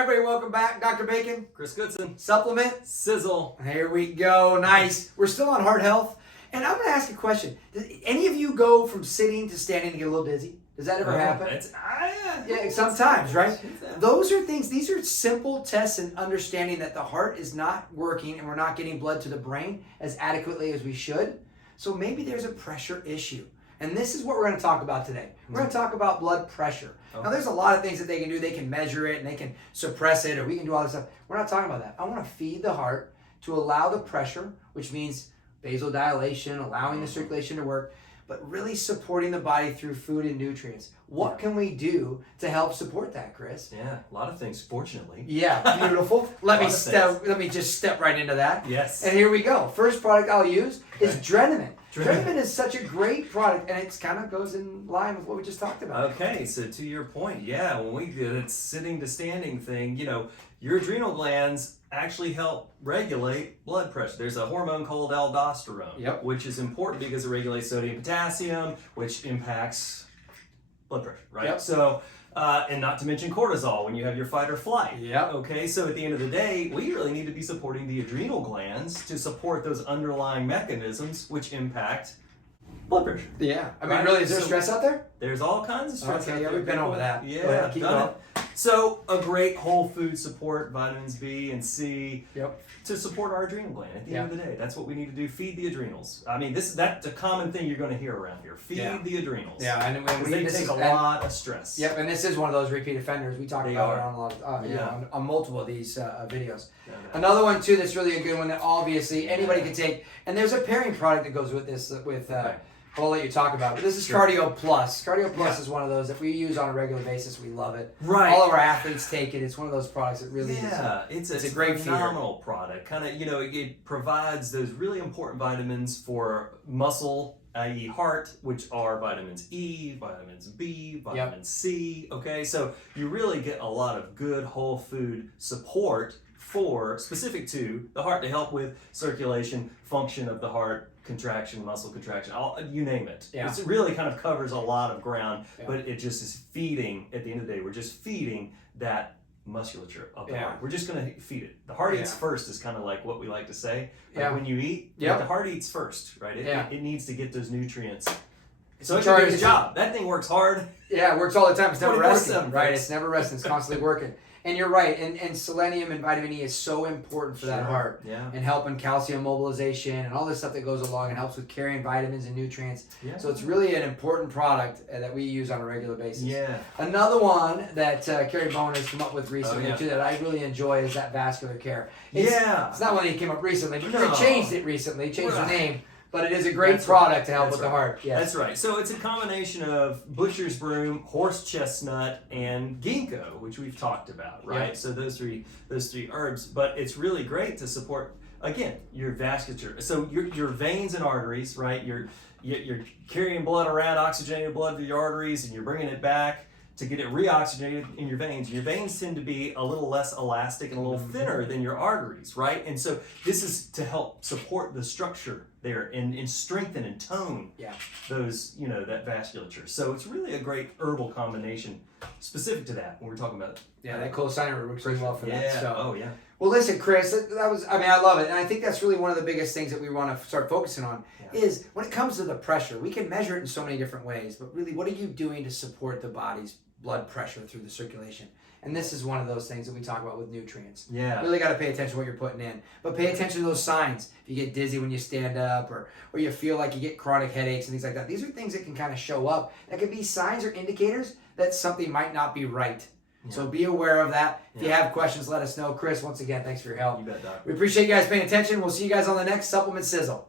right, everybody, welcome back. Dr. Bacon. Chris Goodson. Supplement. Sizzle. Here we go. Nice. We're still on heart health. And I'm going to ask a question. Does any of you go from sitting to standing to get a little dizzy? Does that ever happen? Yeah, sometimes, right? Those are things, these are simple tests and understanding that the heart is not working and we're not getting blood to the brain as adequately as we should. So maybe there's a pressure issue. And this is what we're going to talk about today. We're going to talk about blood pressure. Okay. Now, there's a lot of things that they can do. They can measure it and they can suppress it, or we can do all this stuff. We're not talking about that. I want to feed the heart to allow the pressure, which means vasodilation, allowing the circulation to work, but really supporting the body through food and nutrients. What can we do to help support that, Chris? Yeah, a lot of things, fortunately. Yeah, beautiful. Let me just step right into that. Yes. And here we go. First product I'll use is Drennament. Drennament is such a great product, and it kind of goes in line with what we just talked about. Okay, so to your point, yeah, when we did it, sitting to standing thing, you know, your adrenal glands actually help regulate blood pressure. There's a hormone called aldosterone, which is important because it regulates sodium, potassium, which impacts blood pressure, right? So, and not to mention cortisol when you have your fight or flight. Okay, so at the end of the day, we really need to be supporting the adrenal glands to support those underlying mechanisms which impact blood pressure. Yeah, I mean, really, is there stress out there? There's all kinds of stress out there. We've been over that. Yeah, keep going. So a great whole food support, vitamins B and C, to support our adrenal gland. At the end of the day, that's what we need to do. Feed the adrenals. I mean, that's a common thing you're going to hear around here. Feed the adrenals. Yeah, and they take a lot of stress. Yep, and this is one of those repeat offenders. We talk about it on a lot of, on multiple of these videos. Another one too that's really a good one that obviously anybody can take. And there's a pairing product that goes with this I'll let you talk about it. But this is Cardio Plus. Cardio Plus is one of those that we use on a regular basis. We love it. Right. All of our athletes take it. It's one of those products that really it's a great phenomenal product. Kind of, you know, it provides those really important vitamins for muscle, i.e. heart, which are vitamins E, vitamins B, vitamin C. Okay, so you really get a lot of good whole food support specific to the heart to help with circulation, function of the heart, contraction, muscle contraction, you name it. It really kind of covers a lot of ground, but it just is feeding, at the end of the day, we're just feeding that musculature of the heart. We're just going to feed it. The heart eats first is kind of like what we like to say. Like when you eat, the heart eats first, right? It needs to get those nutrients. So it's a good job. That thing works hard. Yeah, it works all the time. It's never resting, right? It's never resting. It's constantly working. And you're right, and selenium and vitamin E is so important for that heart, and helping calcium mobilization and all this stuff that goes along and helps with carrying vitamins and nutrients. So it's really an important product that we use on a regular basis. Another one that Kerry Bowen has come up with recently too that I really enjoy is that Vascular Care. It's not one that came up recently, but they changed it recently, changed the name. But it is a great product to help with the heart. That's right. So it's a combination of butcher's broom, horse chestnut, and ginkgo, which we've talked about, right? So those three herbs. But it's really great to support, again, your vasculature. So your veins and arteries, right? You're carrying blood around, oxygenated blood to your arteries, and you're bringing it back to get it reoxygenated in your veins. Your veins tend to be a little less elastic and a little thinner than your arteries, right? And so this is to help support the structure there and strengthen and tone those, that vasculature. So it's really a great herbal combination specific to that when we're talking about it. Yeah, that colocyanate works really well for that. So. Well, listen, Chris, I love it. And I think that's really one of the biggest things that we want to start focusing on is when it comes to the pressure, we can measure it in so many different ways, but really, what are you doing to support the body's blood pressure through the circulation? And this is one of those things that we talk about with nutrients. You really got to pay attention to what you're putting in. But pay attention to those signs. If you get dizzy when you stand up or you feel like you get chronic headaches and things like that, these are things that can kind of show up. That could be signs or indicators that something might not be right. So be aware of that. If you have questions, let us know. Chris, once again, thanks for your help. You bet, Doc. We appreciate you guys paying attention. We'll see you guys on the next Supplement Sizzle.